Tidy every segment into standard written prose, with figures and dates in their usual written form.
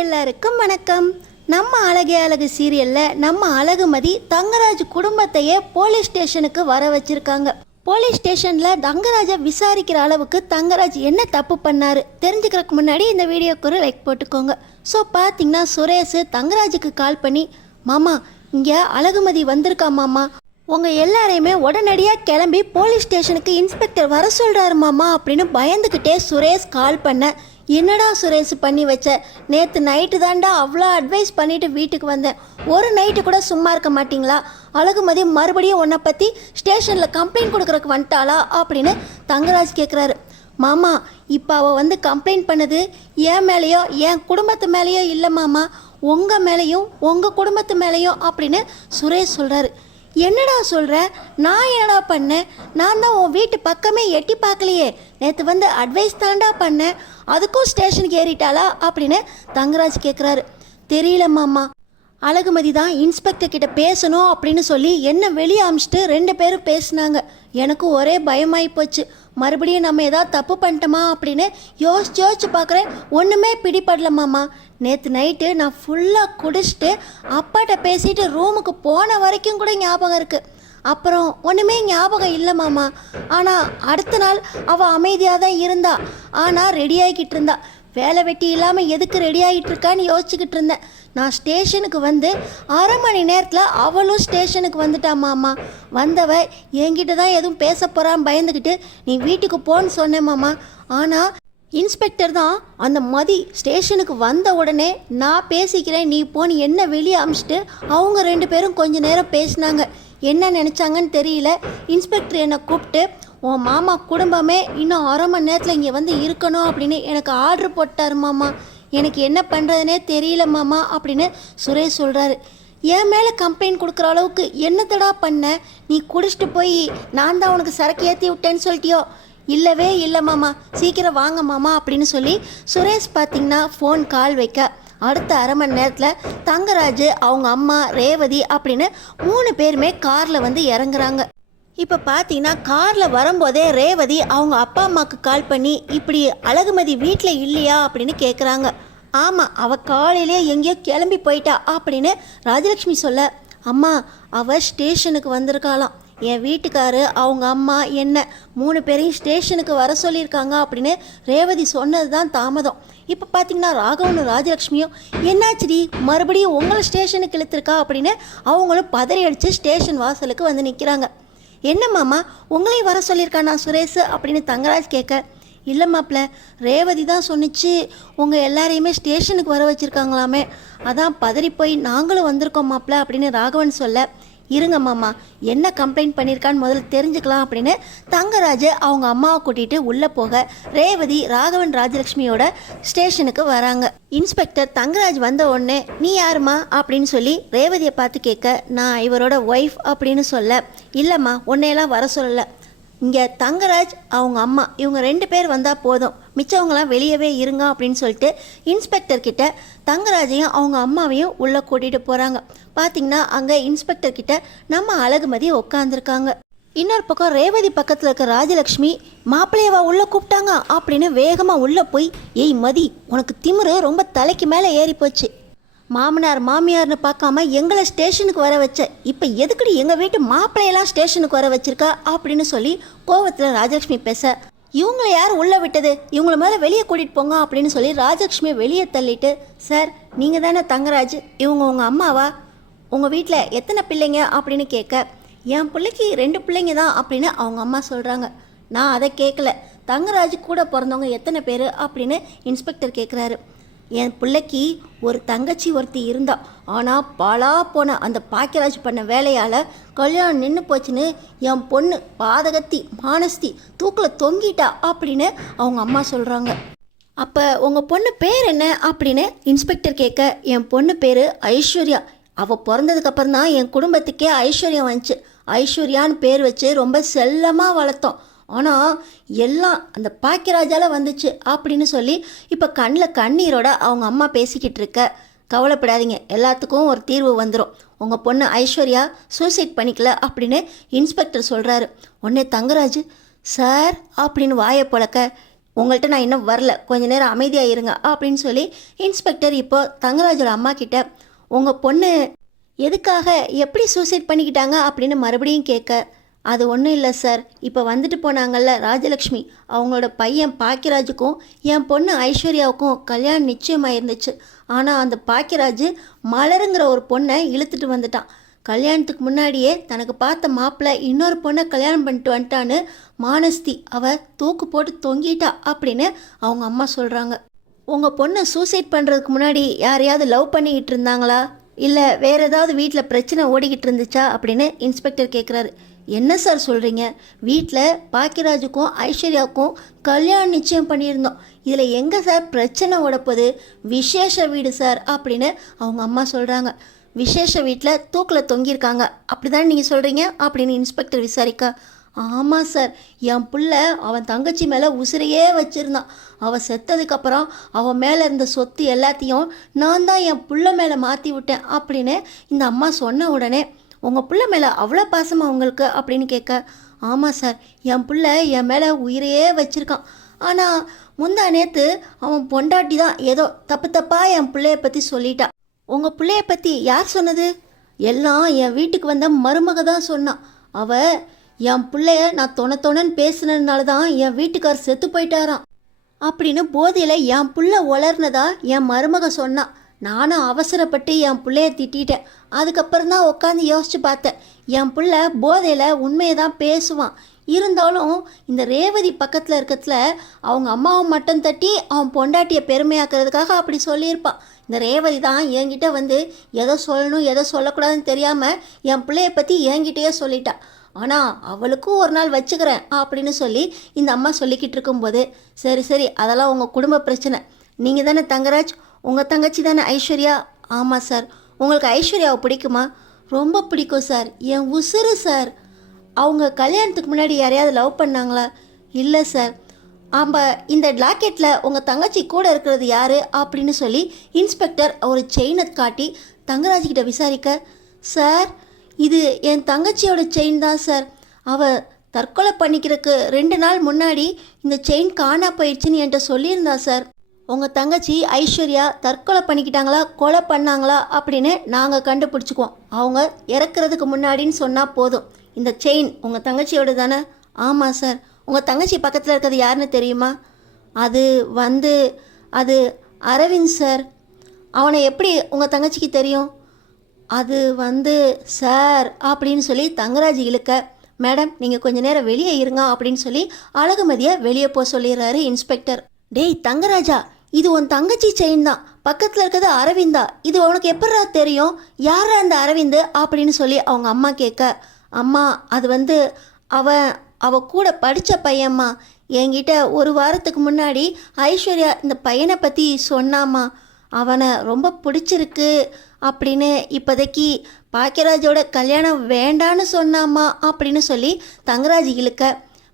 எல்லாருக்கும் வணக்கம். நம்ம அழகே அழகு சீரியலில் நம்ம அழகுமதி தங்கராஜ் குடும்பத்தையே போலீஸ் ஸ்டேஷனுக்கு வர வச்சிருக்காங்க. போலீஸ் ஸ்டேஷனில் தங்கராஜை விசாரிக்கிற அளவுக்கு தங்கராஜ் என்ன தப்பு பண்ணாரு தெரிஞ்சுக்கிறதுக்கு முன்னாடி இந்த வீடியோக்கு ஒரு லைக் போட்டுக்கோங்க. ஸோ பார்த்தீங்கன்னா சுரேஷ் தங்கராஜுக்கு கால் பண்ணி, மாமா இங்கே அழகுமதி வந்திருக்கா மாமா, உங்கள் எல்லாரையுமே உடனடியாக கிளம்பி போலீஸ் ஸ்டேஷனுக்கு இன்ஸ்பெக்டர் வர சொல்கிறாரு மாமா அப்படின்னு பயந்துக்கிட்டே சுரேஷ் கால் பண்ண, என்னடா சுரேஷ் பண்ணி வச்ச, நேற்று நைட்டு தாண்டா அவ்வளோ அட்வைஸ் பண்ணிவிட்டு வீட்டுக்கு வந்தேன், ஒரு நைட்டு கூட சும்மா இருக்க மாட்டிங்களா, அழகுமதி மறுபடியும் உன்னை பற்றி ஸ்டேஷனில் கம்ப்ளைண்ட் கொடுக்குறக்கு வந்துட்டாளா அப்படின்னு தங்கராஜ் கேட்குறாரு. மாமா இப்போ அவள் வந்து கம்ப்ளைண்ட் பண்ணது என் மேலேயோ என் குடும்பத்து மேலேயோ இல்லை மாமா, உங்கள் மேலேயும் உங்கள் குடும்பத்து மேலேயும் அப்படின்னு சுரேஷ் சொல்கிறாரு. என்னடா சொல்கிற, நான் என்னடா பண்ணேன், நான் தான் உன் வீட்டு பக்கமே எட்டி பார்க்கலையே, நேற்று வந்து அட்வைஸ் தாண்டா பண்ணேன், அதுக்கும் ஸ்டேஷனுக்கு ஏறிட்டாளா அப்படின்னு தங்கராஜ் கேட்குறாரு. தெரியல மாமா, அழகுமதி தான் இன்ஸ்பெக்டர் கிட்ட பேசணும் அப்படின்னு சொல்லி என்ன வெளியே அமிச்சிட்டு 2 பேரும் பேசினாங்க. எனக்கு ஒரே பயமாகி போச்சு, மறுபடியும் நம்ம ஏதாவது தப்பு பண்ணிட்டோமா அப்படின்னு யோசிச்சு பார்க்குறேன், ஒன்றுமே பிடிபடல மாமா. நேற்று நைட்டு நான் ஃபுல்லாக குடிச்சிட்டு அப்பாட்ட பேசிட்டு ரூமுக்கு போன வரைக்கும் கூட ஞாபகம் இருக்குது, அப்புறம் ஒன்றுமே ஞாபகம் இல்லை மாமா. ஆனால் அடுத்த நாள் அவள் அமைதியாக தான் இருந்தா, ஆனால் ரெடி ஆகிக்கிட்டு இருந்தா, வேலை வெட்டி இல்லாமல் எதுக்கு ரெடி ஆகிட்டு இருக்கான்னு யோசிச்சுக்கிட்டு இருந்தேன். நான் ஸ்டேஷனுக்கு வந்து 1/2 மணி நேரத்தில் அவளும் ஸ்டேஷனுக்கு வந்துட்டா மாமா. வந்தவ என்கிட்ட தான் எதுவும் பேச போகிறான்னு பயந்துக்கிட்டு நீ வீட்டுக்கு போன்னு சொன்னேன் மாமா. ஆனால் இன்ஸ்பெக்டர் தான் அந்த மதி ஸ்டேஷனுக்கு வந்த உடனே நான் பேசிக்கிறேன் நீ போன்னு என்ன வெளியே அமிச்சிட்டு அவங்க 2 பேரும் கொஞ்ச நேரம் பேசினாங்க. என்ன நினச்சாங்கன்னு தெரியல. இன்ஸ்பெக்டர் என்னை கூப்பிட்டு, உன் மாமா குடும்பமே இன்னும் 1/2 மணி நேரத்தில் இங்கே வந்து இருக்கணும் அப்படின்னு எனக்கு ஆர்டர் போட்டார் மாமா. எனக்கு என்ன பண்ணுறதுனே தெரியல மாமா அப்படின்னு சுரேஷ் சொல்கிறாரு. என் மேலே கம்ப்ளைண்ட் கொடுக்குற அளவுக்கு என்னத்தடா பண்ண, நீ குடிச்சிட்டு போய் நான் தான் உனக்கு சரக்கு ஏற்றி விட்டேன்னு சொல்லிட்டியோ? இல்லவே இல்லை மாமா, சீக்கிரம் வாங்க மாமா அப்படின்னு சொல்லி சுரேஷ் பார்த்திங்கன்னா ஃபோன் கால் வைக்க, அடுத்த 1/2 மணி நேரத்தில் தங்கராஜ், அவங்க அம்மா, ரேவதி அப்படின்னு 3 பேருமே காரில் வந்து இறங்குறாங்க. இப்போ பார்த்தீங்கன்னா காரில் வரும்போதே ரேவதி அவங்க அப்பா அம்மாவுக்கு கால் பண்ணி, இப்படி அழகுமதி வீட்டில் இல்லையா அப்படின்னு கேட்குறாங்க. ஆமாம், அவள் காலையிலே எங்கேயோ கிளம்பி போயிட்டா அப்படின்னு ராஜலக்ஷ்மி சொல்ல, அம்மா அவள் ஸ்டேஷனுக்கு வந்திருக்காளாம், என் வீட்டுக்காரு, அவங்க அம்மா, என்ன 3 பேரையும் ஸ்டேஷனுக்கு வர சொல்லியிருக்காங்க அப்படின்னு ரேவதி சொன்னது தான் தாமதம். இப்போ பார்த்தீங்கன்னா ராகவனும் ராஜலக்ஷ்மியும், என்னாச்சுடி மறுபடியும் உங்களை ஸ்டேஷனுக்கு இழுத்துருக்கா அப்படின்னு அவங்களும் பதறி அடித்து ஸ்டேஷன் வாசலுக்கு வந்து நிற்கிறாங்க. என்ன மாமா உங்களையும் வர சொல்லியிருக்கானா சுரேஷ் அப்படின்னு தங்கராஜ் கேட்க, இல்லை மாப்பிள்ள, ரேவதி தான் சொன்னிச்சு உங்கள் எல்லாரையுமே ஸ்டேஷனுக்கு வர வச்சுருக்காங்களாமே, அதான் பதறி போய் நாங்களும் வந்திருக்கோம் மாப்பிள்ள அப்படின்னு ராகவன் சொல்ல, இருங்க மாமா என்ன கம்ப்ளைண்ட் பண்ணியிருக்கான்னு முதல்ல தெரிஞ்சுக்கலாம் அப்படின்னு தங்கராஜ் அவங்க அம்மாவை கூட்டிகிட்டு உள்ளே போக, ரேவதி ராகவன் ராஜலக்ஷ்மியோட ஸ்டேஷனுக்கு வராங்க. இன்ஸ்பெக்டர் தங்கராஜ் வந்த உடனே, நீ யாருமா அப்படின்னு சொல்லி ரேவதியை பார்த்து கேட்க, நான் இவரோட ஒய்ஃப் அப்படின்னு சொல்ல, இல்லைம்மா உன்னையெல்லாம் வர சொல்லலை, இங்கே தங்கராஜ் அவங்க அம்மா இவங்க 2 பேர் வந்தால் போதும், மிச்சவங்களாம் வெளியவே இருங்க அப்படின்னு சொல்லிட்டு இன்ஸ்பெக்டர் கிட்ட தங்கராஜையும் அவங்க அம்மாவையும் உள்ளே கூட்டிகிட்டு போகிறாங்க. பார்த்திங்கன்னா அங்கே இன்ஸ்பெக்டர் கிட்ட நம்ம அழகுமதி உட்காந்துருக்காங்க. இன்னொரு பக்கம் ரேவதி பக்கத்தில் இருக்க ராஜலக்ஷ்மி, மாப்பிள்ளையவா உள்ளே கூப்பிட்டாங்க அப்படின்னு வேகமாக உள்ளே போய், ஏய் மதி உனக்கு திமிரு ரொம்ப தலைக்கு மேலே ஏறி போச்சு, மாமனார் மாமியார்னு பார்க்காம எங்களை ஸ்டேஷனுக்கு வர வச்ச, இப்போ எதுக்குடி எங்கள் வீட்டு மாப்பிள்ளையெல்லாம் ஸ்டேஷனுக்கு வர வச்சிருக்கா அப்படின்னு சொல்லி கோவத்தில் ராஜலக்ஷ்மி பேச, இவங்களை யார் உள்ளே விட்டது, இவங்கள மேலே வெளியே கூட்டிகிட்டு போங்க அப்படின்னு சொல்லி ராஜலக்ஷ்மியை வெளியே தள்ளிட்டு, சார் நீங்கள் தானே தங்கராஜ், இவங்க உங்கள் அம்மாவா, உங்கள் வீட்டில் எத்தனை பிள்ளைங்க அப்படின்னு கேட்க, என் பிள்ளைக்கு 2 பிள்ளைங்க தான் அப்படின்னு அவங்க அம்மா சொல்கிறாங்க. நான் அதை கேட்கல, தங்கராஜ் கூட பிறந்தவங்க எத்தனை பேர் அப்படின்னு இன்ஸ்பெக்டர் கேட்குறாரு. என் பிள்ளைக்கு ஒரு தங்கச்சி ஒருத்தி இருந்தா, ஆனால் பாலா போன அந்த பாக்கியராஜ் பண்ண வேலையால் கல்யாணம் நின்று போச்சுன்னு என் பொண்ணு பாதகத்தி மானஸ்தி தூக்கில் தொங்கிட்டா அப்படின்னு அவங்க அம்மா சொல்கிறாங்க. அப்போ உங்கள் பொண்ணு பேர் என்ன அப்படின்னு இன்ஸ்பெக்டர் கேட்க, என் பொண்ணு பேர் ஐஸ்வர்யா, அவள் பிறந்ததுக்கப்புறம் தான் என் குடும்பத்துக்கே ஐஸ்வர்யம் வந்துச்சு, ஐஸ்வர்யான்னு பேர் வச்சு ரொம்ப செல்லமாக வளர்த்தோம், ஆனால் எல்லாம் அந்த பாக்கியராஜால் வந்துச்சு அப்படின்னு சொல்லி இப்போ கண்ணில் கண்ணீரோட அவங்க அம்மா பேசிக்கிட்டு இருக்க, கவலைப்படாதீங்க எல்லாத்துக்கும் ஒரு தீர்வு வந்துடும், உங்கள் பொண்ணு ஐஸ்வர்யா சூசைட் பண்ணிக்கல அப்படின்னு இன்ஸ்பெக்டர் சொல்கிறாரு. உடனே தங்கராஜ், சார் அப்படின்னு வாயை பழக்க, உங்கள்கிட்ட நான் இன்னும் வரல, கொஞ்ச நேரம் அமைதியாக இருங்க அப்படின்னு சொல்லி இன்ஸ்பெக்டர் இப்போ தங்கராஜோட அம்மா கிட்ட உங்கள் பொண்ணு எதுக்காக எப்படி சூசைட் பண்ணிக்கிட்டாங்க அப்படின்னு மறுபடியும் கேட்க, அது ஒன்றும் இல்லை சார், இப்போ வந்துட்டு போனாங்கல்ல ராஜலக்ஷ்மி, அவங்களோட பையன் பாக்கியராஜுக்கும் என் பொண்ணு ஐஸ்வர்யாவுக்கும் கல்யாணம் நிச்சயமாக இருந்துச்சு. ஆனால் அந்த பாக்கியராஜ் மலருங்கிற ஒரு பொண்ணை இழுத்துட்டு வந்துட்டான். கல்யாணத்துக்கு முன்னாடியே தனக்கு பார்த்த மாப்பிள்ளை இன்னொரு பொண்ணை கல்யாணம் பண்ணிட்டு வந்துட்டான்னு மானஸ்தி அவ தூக்கு போட்டு தொங்கிட்டா அப்படின்னு அவங்க அம்மா சொல்கிறாங்க. உங்கள் பொண்ணை சூசைட் பண்ணுறதுக்கு முன்னாடி யாரையாவது லவ் பண்ணிக்கிட்டு இருந்தாங்களா, இல்லை வேறு ஏதாவது வீட்டில் பிரச்சனை ஓடிக்கிட்டு இருந்துச்சா அப்படின்னு இன்ஸ்பெக்டர் கேட்குறாரு. என்ன சார் சொல்கிறீங்க, வீட்டில் பாக்கியராஜுக்கும் ஐஸ்வர்யாவுக்கும் கல்யாணம் நிச்சயம் பண்ணியிருந்தோம், இதில் எங்கே சார் பிரச்சனை ஓடப்போது, விசேஷ வீடு சார் அப்படின்னு அவங்க அம்மா சொல்கிறாங்க. விசேஷ வீட்டில் தூக்கில் தொங்கியிருக்காங்க அப்படி தானே நீங்கள் சொல்கிறீங்க அப்படின்னு இன்ஸ்பெக்டர் விசாரிக்க, ஆமாம் சார், என் புள்ள அவன் தங்கச்சி மேலே உசிரையே வச்சுருந்தான். அவள் செத்ததுக்கப்புறம் அவன் மேலே இருந்த சொத்து எல்லாத்தையும் நான் தான் என் புள்ள மேலே மாற்றி விட்டேன் அப்படின்னு இந்த அம்மா சொன்ன உடனே, உங்கள் புள்ள மேலே அவ்வளோ பாசமாக உங்களுக்கு அப்படின்னு கேட்க, ஆமாம் சார், என் புள்ள என் மேலே உயிரையே வச்சுருக்கான். ஆனால் முந்தா நேற்று அவன் பொண்டாட்டி தான் ஏதோ தப்பாக என் பிள்ளைய பற்றி சொல்லிட்டா. உங்கள் பிள்ளைய பற்றி யார் சொன்னது? எல்லாம் என் வீட்டுக்கு வந்த மருமக தான் சொன்னான். அவள் என் பிள்ளைய நான் தொணன்னு பேசுனதுனால தான் என் வீட்டுக்கார் செத்து போயிட்டாராம் அப்படின்னு போதையில் என் புள்ள வளர்னதா என் மருமக சொன்னான். நானும் அவசரப்பட்டு என் பிள்ளைய திட்டேன். அதுக்கப்புறம் தான் உட்காந்து யோசித்து பார்த்தேன், என் பிள்ளை போதையில் உண்மையை தான் பேசுவான். இருந்தாலும் இந்த ரேவதி பக்கத்தில் இருக்கிறதுல அவங்க அம்மாவை மட்டம் தட்டி அவன் பொண்டாட்டியை பெருமையாக்குறதுக்காக அப்படி சொல்லியிருப்பான். இந்த ரேவதி தான் என்கிட்ட வந்து எதை சொல்லணும் எதை சொல்லக்கூடாதுன்னு தெரியாமல் என் பிள்ளைய பற்றி என்கிட்டயே சொல்லிட்டா. ஆனால் அவளுக்கும் ஒரு நாள் வச்சுக்கிறேன் அப்படின்னு சொல்லி இந்த அம்மா சொல்லிக்கிட்டு இருக்கும்போது, சரி அதெல்லாம் உங்கள் குடும்ப பிரச்சனை, நீங்கள் தானே தங்கராஜ், உங்கள் தங்கச்சி தானே ஐஸ்வர்யா? ஆமாம் சார். உங்களுக்கு ஐஸ்வர்யாவை பிடிக்குமா? ரொம்ப பிடிக்கும் சார், என் உசுறு சார். அவங்க கல்யாணத்துக்கு முன்னாடி யாரையாவது லவ் பண்ணாங்களா? இல்லை சார். இந்த லாக்கெட்டில் உங்கள் தங்கச்சி கூட இருக்கிறது யார் அப்படின்னு சொல்லி இன்ஸ்பெக்டர் ஒரு செயினை காட்டி தங்கராஜ்கிட்ட விசாரிக்க, சார் இது என் தங்கச்சியோட செயின் தான் சார். அவள் தற்கொலை பண்ணிக்கிறதுக்கு 2 நாள் முன்னாடி இந்த செயின் காணா போயிடுச்சுன்னு என்கிட்ட சொல்லியிருந்தா சார். உங்கள் தங்கச்சி ஐஸ்வர்யா தற்கொலை பண்ணிக்கிட்டாங்களா கொலை பண்ணாங்களா அப்படின்னு நாங்கள் கண்டுபிடிச்சிக்குவோம். அவங்க இறக்குறதுக்கு முன்னாடின்னு சொன்னால் போதும். இந்த செயின் உங்கள் தங்கச்சியோட தானே? ஆமாம் சார். உங்கள் தங்கச்சி பக்கத்தில் இருக்கிறது யாருன்னு தெரியுமா? அது அரவிந்த் சார். அவனை எப்படி உங்கள் தங்கச்சிக்கு தெரியும்? சார் அப்படின்னு சொல்லி தங்கராஜ் இழுக்க, மேடம் நீங்கள் கொஞ்ச நேரம் வெளியே இருங்க அப்படின்னு சொல்லி அழகுமதியை வெளியே போக சொல்லிடுறாரு இன்ஸ்பெக்டர். டேய் தங்கராஜா, இது உன் தங்கச்சி செயின் தான், பக்கத்தில் இருக்கிறது அரவிந்தா, இது உனக்கு எப்படா தெரியும்? யாரா அந்த அரவிந்த் அப்படின்னு சொல்லி அவங்க அம்மா கேட்க, அம்மா அது அவ கூட படித்த பையம்மா. என்கிட்ட ஒரு வாரத்துக்கு முன்னாடி ஐஸ்வர்யா இந்த பையனை பற்றி சொன்னாம்மா. அவனை ரொம்ப பிடிச்சிருக்கு அப்படின்னு இப்போதைக்கு பாக்கியராஜோட கல்யாணம் வேண்டான்னு சொன்னாம்மா அப்படின்னு சொல்லி தங்கராஜ் இழுக்க,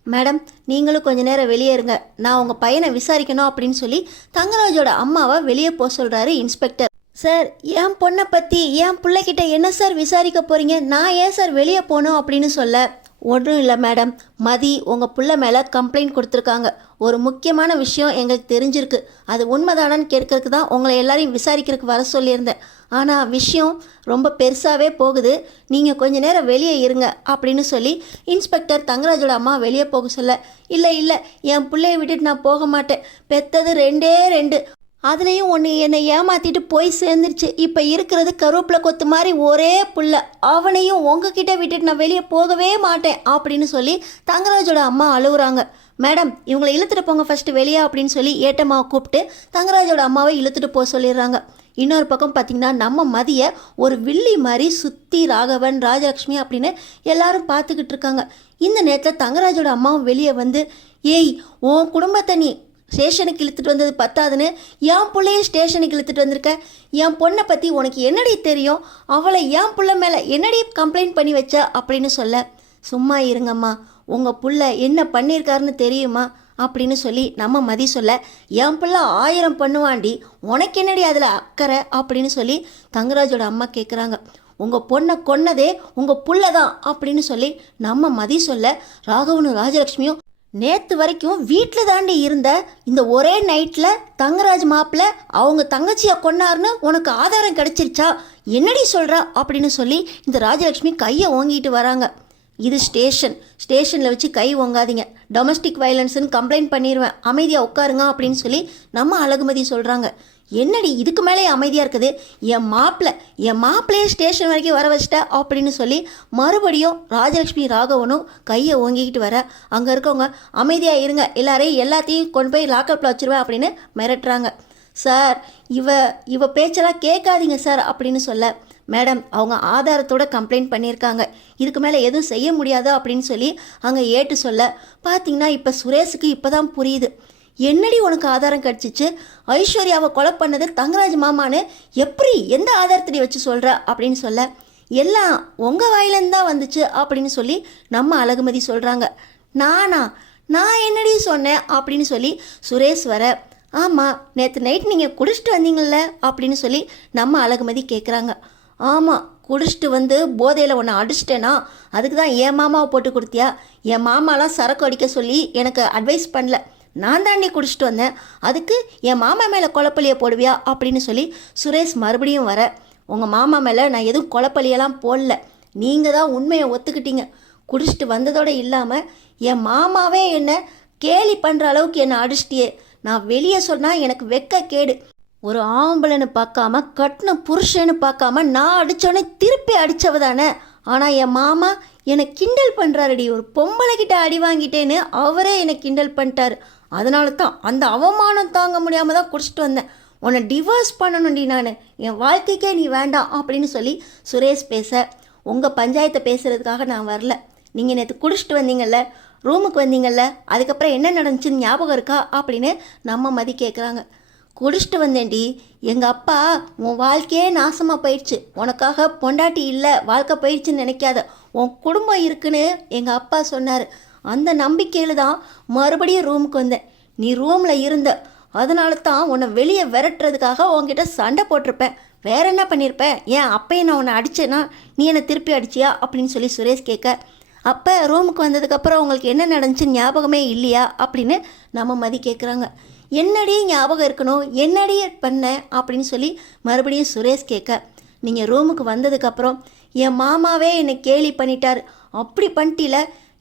மேடம் நீங்களும் கொஞ்ச நேரம் வெளியே இருங்க, நான் உங்கள் பையனை விசாரிக்கணும் அப்படின்னு சொல்லி தங்கராஜோட அம்மாவை வெளியே போக சொல்கிறாரு இன்ஸ்பெக்டர். சார் என் பொண்ணை பற்றி என் பிள்ளைகிட்ட என்ன சார் விசாரிக்க போகிறீங்க, நான் ஏன் சார் வெளியே போகணும் அப்படின்னு சொல்ல, ஒன்றும் இல்லை மேடம், மதி உங்கள் பிள்ளை மேலே கம்ப்ளைண்ட் கொடுத்துருக்காங்க. ஒரு முக்கியமான விஷயம் எங்களுக்கு தெரிஞ்சிருக்கு, அது உண்மைதானான்னு கேட்கறதுக்கு தான் உங்களை எல்லாரையும் விசாரிக்கிறதுக்கு வர சொல்லியிருந்தேன். ஆனால் விஷயம் ரொம்ப பெருசாகவே போகுது, நீங்கள் கொஞ்ச நேரம் வெளியே இருங்க அப்படின்னு சொல்லி இன்ஸ்பெக்டர் தங்கராஜோட அம்மா வெளியே போக சொல்ல, இல்லை என் பிள்ளைய விட்டுட்டு நான் போக மாட்டேன், பெற்றது 2 அதுலேயும் ஒன்று என்னை ஏமாற்றிட்டு போய் சேர்ந்துருச்சு, இப்போ இருக்கிறது கருவேப்பிலை கொத்து மாதிரி ஒரே புள்ள, அவனையும் உங்ககிட்ட விட்டுட்டு நான் வெளியே போகவே மாட்டேன் அப்படின்னு சொல்லி தங்கராஜோட அம்மா அழுகுறாங்க. மேடம் இவங்களை இழுத்துட்டு போங்க ஃபஸ்ட்டு வெளியே அப்படின்னு சொல்லி ஏட்டம்மாவை கூப்பிட்டு தங்கராஜோட அம்மாவை இழுத்துட்டு போக சொல்லிடுறாங்க. இன்னொரு பக்கம் பார்த்திங்கன்னா நம்ம மதியை ஒரு வில்லி மாதிரி சுற்றி ராகவன் ராஜலக்ஷ்மி அப்படின்னு எல்லாரும் பார்த்துக்கிட்டு இருக்காங்க. இந்த நேரத்தில் தங்கராஜோட அம்மாவும் வெளியே வந்து, ஏய் உன் குடும்பத்தை நீ ஸ்டேஷனுக்கு இழுத்துட்டு வந்தது பத்தாதுன்னு என் பிள்ளைய ஸ்டேஷனுக்கு இழுத்துட்டு வந்திருக்க, என் பொண்ணை பற்றி உனக்கு என்னடி தெரியும், அவளை என் பிள்ளை மேலே என்னடி கம்ப்ளைண்ட் பண்ணி வச்ச அப்படின்னு சொல்ல, சும்மா இருங்கம்மா, உங்கள் புள்ள என்ன பண்ணியிருக்காருன்னு தெரியுமா அப்படின்னு சொல்லி நம்ம மதி சொல்ல, என் பிள்ளை 1000 பண்ணுவாண்டி, உனக்கு என்னடி அதில் அக்கறை அப்படின்னு சொல்லி தங்கராஜோட அம்மா கேட்குறாங்க. உங்கள் பொண்ணை கொன்னதே உங்கள் புள்ள தான் அப்படின்னு சொல்லி நம்ம மதி சொல்ல, ராகவனும் ராஜலக்ஷ்மியும் நேற்று வரைக்கும் வீட்டில் தாண்டி இருந்த இந்த ஒரே நைட்டில் தங்கராஜ் மாப்பிள்ள அவங்க தங்கச்சியை கொன்னாருன்னு உனக்கு ஆதாரம் கிடைச்சிருச்சா? என்னடி சொல்கிறா அப்படின்னு சொல்லி இந்த ராஜலக்ஷ்மி கையை ஓங்கிட்டு வராங்க. இது ஸ்டேஷனில் வச்சு கை ஓங்காதீங்க, டொமஸ்டிக் வயலன்ஸ்னு கம்ப்ளைண்ட் பண்ணிடுவேன், அமைதியாக உட்காருங்க அப்படின்னு சொல்லி நம்ம அழகுமதி சொல்கிறாங்க. என்னடி இதுக்கு மேலே அமைதியாக இருக்குது, என் மாப்பிள்ளையே ஸ்டேஷன் வரைக்கும் வர வச்சிட்ட அப்படின்னு சொல்லி மறுபடியும் ராஜலக்ஷ்மி ராகவனும் கையை ஓங்கிக்கிட்டு வர அங்கே இருக்கவங்க அமைதியாக இருங்க, எல்லாத்தையும் கொண்டு போய் லாக்கப்பில் வச்சுருவேன் அப்படின்னு மிரட்டுறாங்க. சார் இவ பேச்செல்லாம் கேட்காதீங்க சார் அப்படின்னு சொல்ல, மேடம் அவங்க ஆதாரத்தோட கம்ப்ளைண்ட் பண்ணியிருக்காங்க, இதுக்கு மேலே எதுவும் செய்ய முடியாது அப்படின்னு சொல்லி அங்கே ஏட்டு சொல்ல பார்த்தீங்கன்னா இப்போ சுரேஷுக்கு இப்போ தான் புரியுது. என்னடி உனக்கு ஆதாரம் கிடச்சிச்சு? ஐஸ்வர்யாவை கொலை பண்ணது தங்கராஜ் மாமான்னு எப்படி எந்த ஆதாரத்தடி வச்சு சொல்கிற அப்படின்னு சொல்ல, எல்லாம் உங்கள் வாயிலேருந்து தான் வந்துச்சு அப்படின்னு சொல்லி நம்ம அழகுமதி சொல்கிறாங்க. நான் என்னடி சொன்னேன் அப்படின்னு சொல்லி சுரேஷ் வர, ஆமாம் நேற்று நைட் நீங்கள் குடிச்சிட்டு வந்தீங்கள்ல அப்படின்னு சொல்லி நம்ம அழகுமதி கேட்குறாங்க. ஆமாம், குடிச்சிட்டு வந்து போதையில் உன்னை அடிச்சிட்டேனா, அதுக்கு தான் என் மாமாவை போட்டு கொடுத்தியா? என் மாமாலாம் சரக்கு அடிக்க சொல்லி எனக்கு அட்வைஸ் பண்ணல, நான் தாண்டி குடிச்சிட்டு வந்தேன், அதுக்கு என் மாமா மேலே கொலைப்பள்ளியை போடுவியா அப்படின்னு சொல்லி சுரேஷ் மறுபடியும் வர, உங்கள் மாமா மேலே நான் எதுவும் கொலைப்பள்ளியெல்லாம் போடல, நீங்கள் தான் உண்மையை ஒத்துக்கிட்டீங்க. குடிச்சிட்டு வந்ததோடு இல்லாமல் என் மாமாவே என்னை கேலி பண்ணுற அளவுக்கு என்னை அடிச்சிட்டியே, நான் வெளியே சொன்னால் எனக்கு வெக்க கேடு. ஒரு ஆம்பளைன்னு பார்க்காம கட்டின புருஷன்னு பார்க்காம நான் அடித்தோடனே திருப்பி அடித்தவ தானே. ஆனால் என் மாமா என்னை கிண்டல் பண்ணுறாருடி, ஒரு பொம்பளை கிட்ட அடி வாங்கிட்டேன்னு அவரே என்னை கிண்டல் பண்ணிட்டாரு. அதனால தான் அந்த அவமானம் தாங்க முடியாமல் தான் குடிச்சிட்டு வந்தேன். உன்னை டிவோர்ஸ் பண்ணணும்டி, நான் என் வாழ்க்கைக்கே நீ வேண்டாம் அப்படின்னு சொல்லி சுரேஷ் பேச, உங்கள் பஞ்சாயத்தை பேசுகிறதுக்காக நான் வரல, நீங்கள் நேற்று குடிச்சிட்டு வந்தீங்கல்ல, ரூமுக்கு வந்தீங்கல்ல, அதுக்கப்புறம் என்ன நடந்துச்சுன்னு ஞாபகம் இருக்கா அப்படின்னு நம்ம மதி கேட்குறாங்க. குடிச்சிட்டு வந்தேன்டி, எங்கள் அப்பா உன் வாழ்க்கையே நாசமாக போயிடுச்சு, உனக்காக பொண்டாட்டி இல்லை வாழ்க்கை போயிடுச்சுன்னு நினைக்காத, உன் குடும்பம் இருக்குன்னு எங்கள் அப்பா சொன்னார். அந்த நம்பிக்கையில் தான் மறுபடியும் ரூமுக்கு வந்தேன். நீ ரூமில் இருந்த, அதனால தான் உன்னை வெளியே விரட்டுறதுக்காக உன்கிட்ட சண்டை போட்டிருப்பேன், வேற என்ன பண்ணியிருப்பேன்? ஏன் அப்பையும் நான் உன்னை அடித்தேன்னா நீ என்னை திருப்பி அடிச்சியா அப்படின்னு சொல்லி சுரேஷ் கேட்க, அப்போ ரூமுக்கு வந்ததுக்கப்புறம் உங்களுக்கு என்ன நடந்துச்சு ஞாபகமே இல்லையா அப்படின்னு நம்ம மதி கேட்குறாங்க. என்னடி ஞாபகம் இருக்கணும், என்னடி பண்ண அப்படின்னு சொல்லி மறுபடியும் சுரேஷ் கேட்க, நீங்கள் ரூமுக்கு வந்ததுக்கப்புறம் என் மாமாவே என்னை கேலி பண்ணிட்டார், அப்படி பண்ணிட்டில,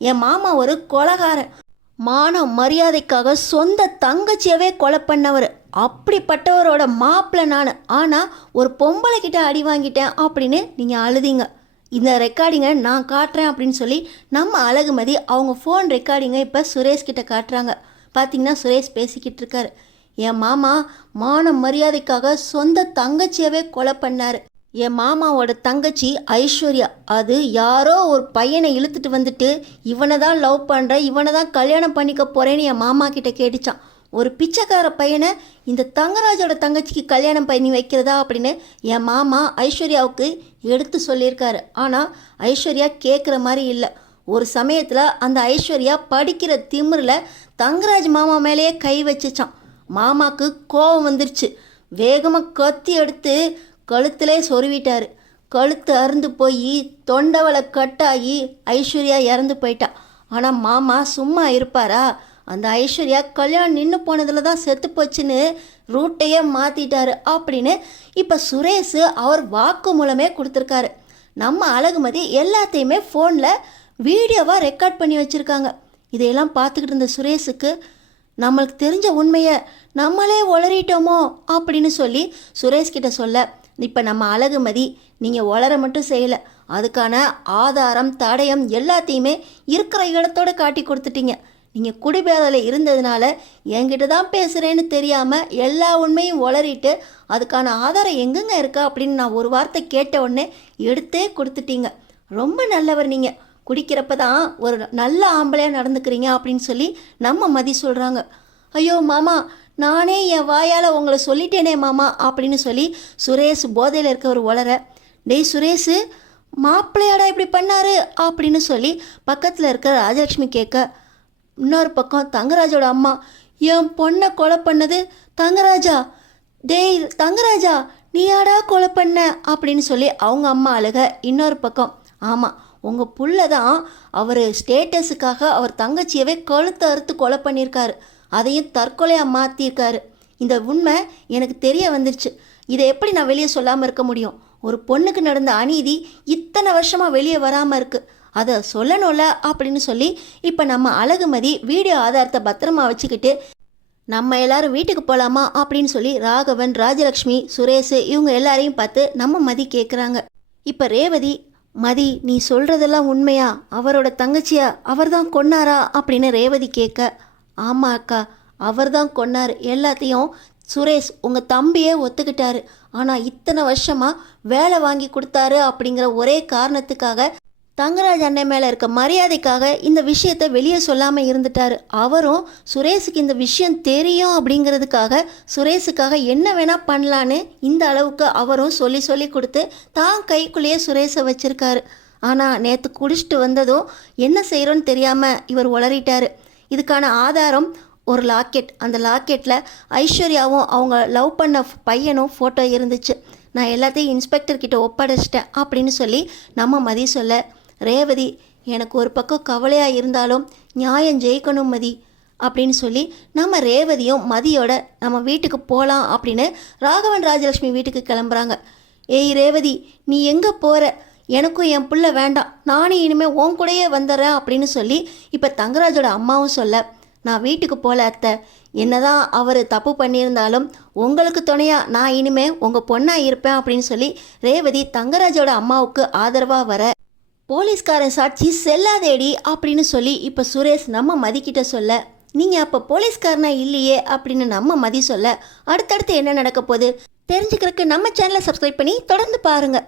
என் மாமா ஒரு கொலைகாரன், மான மரியாதைக்காக சொந்த தங்கச்சியவே கொலை பண்ணவர், அப்படிப்பட்டவரோட மாப்பிள்ளை நான், ஆனால் ஒரு பொம்பளை கிட்ட அடி வாங்கிட்டேன் அப்படின்னு நீங்கள் அழுதிங்க. இந்த ரெக்கார்டிங்கை நான் காட்டுறேன் அப்படின்னு சொல்லி நம்ம அழகுமதி அவங்க ஃபோன் ரெக்கார்டிங்கை இப்போ சுரேஷ் கிட்ட காட்டுறாங்க. பார்த்திங்கன்னா சுரேஷ் பேசிக்கிட்டு இருக்காரு, என் மாமா மான மரியாதைக்காக சொந்த தங்கச்சியவே கொலை பண்ணார், என் மாமாவோட தங்கச்சி ஐஸ்வர்யா அது யாரோ ஒரு பையனை இழுத்துட்டு வந்துட்டு இவனை தான் லவ் பண்ணுற, இவனை தான் கல்யாணம் பண்ணிக்க போகிறேன்னு என் மாமா கிட்ட கேட்டுச்சான். ஒரு பிச்சைக்கார பையனை இந்த தங்கராஜோட தங்கச்சிக்கு கல்யாணம் பண்ணி வைக்கிறதா அப்படின்னு என் மாமா ஐஸ்வர்யாவுக்கு எடுத்து சொல்லியிருக்காரு. ஆனால் ஐஸ்வர்யா கேட்குற மாதிரி இல்லை. ஒரு சமயத்தில் அந்த ஐஸ்வர்யா படிக்கிற திமிரில் தங்கராஜ் மாமா மேலேயே கை வச்சுச்சான். மாமாவுக்கு கோபம் வந்துருச்சு, வேகமாக கத்தி எடுத்து கழுத்திலே சொருவிட்டார். கழுத்து அறுந்து போய் தொண்டவளை கட்டாகி ஐஸ்வர்யா இறந்து போயிட்டா. ஆனால் மாமா சும்மா இருப்பாரா? அந்த ஐஸ்வர்யா கல்யாணம் நின்று போனதில் தான் செத்து போச்சுன்னு ரூட்டையே மாற்றிட்டாரு அப்படின்னு இப்போ சுரேஷ் அவர் வாக்கு மூலமே கொடுத்துருக்காரு. நம்ம அழகுமதி எல்லாத்தையுமே ஃபோனில் வீடியோவாக ரெக்கார்ட் பண்ணி வச்சுருக்காங்க. இதையெல்லாம் பார்த்துக்கிட்டு இருந்த சுரேஷுக்கு நம்மளுக்கு தெரிஞ்ச உண்மையை நம்மளே உளறிட்டோமோ அப்படின்னு சொல்லி சுரேஷ்கிட்ட சொல்ல, இப்போ நம்ம அழகுமதி நீங்கள் உளர மட்டும் செய்யலை, அதுக்கான ஆதாரம் தடயம் எல்லாத்தையுமே இருக்கிற இடத்தோடு காட்டி கொடுத்துட்டீங்க. நீங்கள் குடிபேதையில் இருந்ததுனால என்கிட்ட தான் பேசுகிறேன்னு தெரியாமல் எல்லா உண்மையும் உளறிட்டு அதுக்கான ஆதாரம் எங்கெங்க இருக்கா அப்படின்னு நான் ஒரு வார்த்தை கேட்ட உடனே எடுத்தே கொடுத்துட்டீங்க. ரொம்ப நல்லவர் நீங்கள், குடிக்கிறப்ப தான் ஒரு நல்ல ஆம்பளையாக நடந்துக்கிறீங்க அப்படின்னு சொல்லி நம்ம மதி சொல்கிறாங்க. ஐயோ மாமா, நானே என் வாயால் உங்களை சொல்லிட்டேனே மாமா அப்படின்னு சொல்லி சுரேஷ் போதையில் இருக்கவர் உளர, டேய் சுரேஷ் மாப்பிள்ளையாடா இப்படி பண்ணாரு அப்படின்னு சொல்லி பக்கத்தில் இருக்கிற ராஜலட்சுமி கேட்க, இன்னொரு பக்கம் தங்கராஜோட அம்மா, என் பொண்ணை கொலை பண்ணது தங்கராஜா, டேய் தங்கராஜா நீயாடா கொலை பண்ண அப்படின்னு சொல்லி அவங்க அம்மா அழுக. இன்னொரு பக்கம், ஆமாம் உங்கள் புள்ள தான் அவர் ஸ்டேட்டஸுக்காக அவர் தங்கச்சியவே கழுத்தை அறுத்து கொலை பண்ணியிருக்காரு, அதையும் தற்கொலையாக மாற்றிருக்காரு. இந்த உண்மை எனக்கு தெரிய வந்துருச்சு. இதை எப்படி நான் வெளியே சொல்லாமல் இருக்க முடியும்? ஒரு பொண்ணுக்கு நடந்த அநீதி இத்தனை வருஷமாக வெளியே வராமல் இருக்குது, அதை சொல்லணும்ல அப்படின்னு சொல்லி இப்போ நம்ம அழகுமதி வீடியோ ஆதாரத்தை பத்திரமா வச்சுக்கிட்டு நம்ம எல்லாரும் வீட்டுக்கு போகலாமா அப்படின்னு சொல்லி ராகவன், ராஜலக்ஷ்மி, சுரேஷ் இவங்க எல்லாரையும் பார்த்து நம்ம மதி கேட்குறாங்க. இப்போ ரேவதி, மதி நீ சொல்கிறதெல்லாம் உண்மையா? அவரோட தங்கச்சியா அவர் தான் கொன்னாரா அப்படின்னு ரேவதி கேட்க, ஆமாம் அக்கா, அவர் தான் கொன்னார். எல்லாத்தையும் சுரேஷ் உங்கள் தம்பியே ஒத்துக்கிட்டாரு. ஆனால் இத்தனை வருஷமாக வேலை வாங்கி கொடுத்தாரு அப்படிங்கிற ஒரே காரணத்துக்காக தங்கராஜ் அண்ணன் மேலே இருக்க மரியாதைக்காக இந்த விஷயத்தை வெளியே சொல்லாமல் இருந்துட்டார். அவரும் சுரேஷுக்கு இந்த விஷயம் தெரியும் அப்படிங்கிறதுக்காக சுரேஷுக்காக என்ன வேணால் பண்ணலான்னு இந்த அளவுக்கு அவரும் சொல்லி சொல்லி கொடுத்து தான் கைக்குள்ளேயே சுரேஷை வச்சுருக்காரு. ஆனால் நேற்று குடிச்சிட்டு வந்ததும் என்ன செய்கிறோன்னு தெரியாமல் இவர் உளறிட்டார். இதுக்கான ஆதாரம் ஒரு லாக்கெட். அந்த லாக்கெட்டில் ஐஸ்வர்யாவும் அவங்க லவ் பண்ண பையனும் ஃபோட்டோ இருந்துச்சு. நான் எல்லாத்தையும் இன்ஸ்பெக்டர்கிட்ட ஒப்படைச்சிட்டேன் அப்படின்னு சொல்லி நம்ம மதி சொல்ல, ரேவதி எனக்கு ஒரு பக்கம் கவலையாக இருந்தாலும் நியாயம் ஜெயிக்கணும் மதி அப்படின்னு சொல்லி நம்ம ரேவதியும் மதியோட நம்ம வீட்டுக்கு போகலாம் அப்படின்னு ராகவன், ராஜலக்ஷ்மி வீட்டுக்கு கிளம்புறாங்க. ஏய் ரேவதி, நீ எங்கே போகிற? எனக்கும் என் பிள்ளை வேண்டாம், நானும் இனிமேல் உன் கூடயே வந்துடுறேன் அப்படின்னு சொல்லி இப்போ தங்கராஜோட அம்மாவும் சொல்ல, நான் வீட்டுக்கு போகல அத்தை, என்னதான் அவர் தப்பு பண்ணியிருந்தாலும் உங்களுக்கு துணையாக நான் இனிமேல் உங்கள் பொண்ணாக இருப்பேன் அப்படின்னு சொல்லி ரேவதி தங்கராஜோட அம்மாவுக்கு ஆதரவாக வர, போலீஸ்காரன் சாட்சி செல்லாதேடி அப்படின்னு சொல்லி இப்போ சுரேஷ் நம்ம மதிக்கிட்ட சொல்ல, நீங்கள் அப்போ போலீஸ்காரனா இல்லையே அப்படின்னு நம்ம மதி சொல்ல, அடுத்தடுத்து என்ன நடக்க போகுது தெரிஞ்சுக்கிறதுக்கு நம்ம சேனலை சப்ஸ்கிரைப் பண்ணி தொடர்ந்து பாருங்கள்.